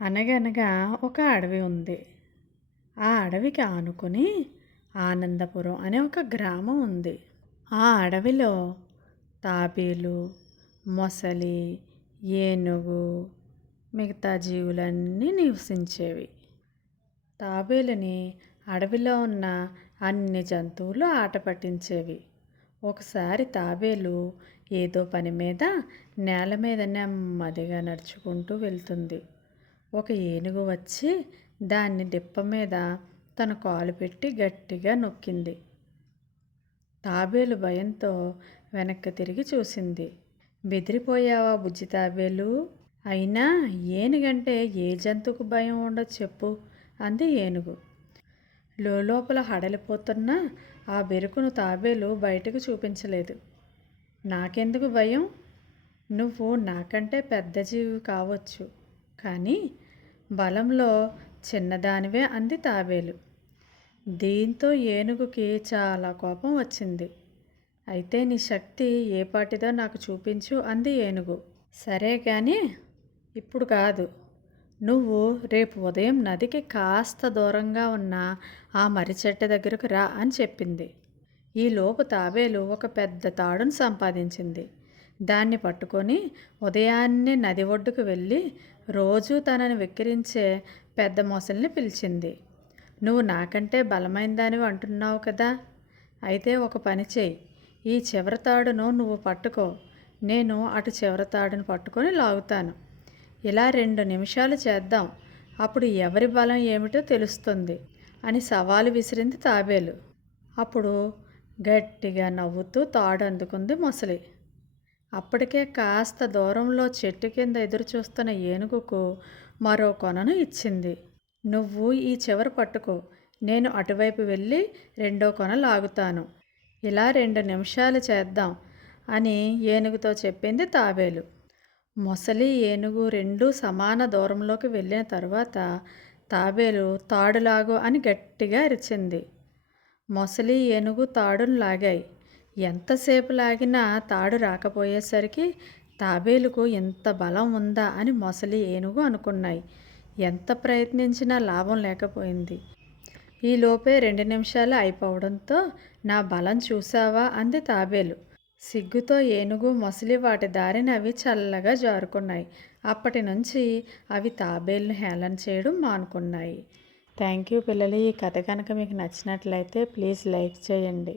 అనగనగా ఒక అడవి ఉంది. ఆ అడవికి ఆనుకుని ఆనందపురం అనే ఒక గ్రామం ఉంది. ఆ అడవిలో తాబేలు, మొసలి, ఏనుగు, మిగతా జీవులన్నీ నివసించేవి. తాబేలుని అడవిలో ఉన్న అన్ని జంతువులు ఆట పట్టించేవి. ఒకసారి తాబేలు ఏదో పని మీద నేల మీద నెమ్మదిగా నడుచుకుంటూ వెళ్తుంది. ఒక ఏనుగు వచ్చి దాన్ని డిప్ప మీద తన కాలు పెట్టి గట్టిగా నొక్కింది. తాబేలు భయంతో వెనక్కి తిరిగి చూసింది. బెదిరిపోయావా బుజ్జి తాబేలు? అయినా ఏనుగంటే ఏ జంతువుకు భయం ఉండదు చెప్పు అంది ఏనుగు. లోపల హడలిపోతున్న ఆ బెరుకును తాబేలు బయటకు చూపించలేదు. నాకెందుకు భయం? నువ్వు నాకంటే పెద్ద జీవి కావచ్చు, కానీ బలంలో చిన్నదానివే అంది తాబేలు. దీంతో ఏనుగుకి చాలా కోపం వచ్చింది. అయితే నీ శక్తి ఏ పాటిదో నాకు చూపించు అంది ఏనుగు. సరే కానీ ఇప్పుడు కాదు, నువ్వు రేపు ఉదయం నదికి కాస్త దూరంగా ఉన్న ఆ మర్రి చెట్టు దగ్గరకు రా అని చెప్పింది. ఈలోపు తాబేలు ఒక పెద్ద తాడును సంపాదించింది. దాన్ని పట్టుకొని ఉదయాన్నే నది ఒడ్డుకు వెళ్ళి రోజూ తనని వెక్కిరించే పెద్ద మొసలిని పిలిచింది. నువ్వు నాకంటే బలమైన దానివి అంటున్నావు కదా, అయితే ఒక పని చేయి. ఈ చివరి తాడును నువ్వు పట్టుకో, నేను అటు చివరి తాడును పట్టుకొని లాగుతాను. ఇలా 2 నిమిషాలు చేద్దాం, అప్పుడు ఎవరి బలం ఏమిటో తెలుస్తుంది అని సవాలు విసిరింది తాబేలు. అప్పుడు గట్టిగా నవ్వుతూ తాడు అందుకుంది మొసలి. అప్పటికే కాస్త దూరంలో చెట్టు కింద ఎదురు చూస్తున్న ఏనుగుకు మరో కొనను ఇచ్చింది. నువ్వు ఈ చివర పట్టుకో, నేను అటువైపు వెళ్ళి 2వ కొన లాగుతాను. ఇలా 2 నిమిషాలు చేద్దాం అని ఏనుగుతో చెప్పింది తాబేలు. మొసలి ఏనుగు రెండూ సమాన దూరంలోకి వెళ్ళిన తరువాత తాబేలు తాడులాగు అని గట్టిగా అరిచింది. మొసలి ఏనుగు తాడును లాగాయి. ఎంతసేపు లాగినా తాడు రాకపోయేసరికి తాబేలుకు ఎంత బలం ఉందా అని మొసలి ఏనుగు అనుకున్నాయి. ఎంత ప్రయత్నించినా లాభం లేకపోయింది. ఈలోపే 2 నిమిషాలు అయిపోవడంతో నా బలం చూసావా అంది తాబేలు. సిగ్గుతో ఏనుగు మొసలి వాటి దారిని అవి చల్లగా జారుకున్నాయి. అప్పటి నుంచి అవి తాబేలును హేళన చేయడం మానుకున్నాయి. థ్యాంక్ యూ పిల్లలు. ఈ కథ కనుక మీకు నచ్చినట్లయితే ప్లీజ్ లైక్ చేయండి.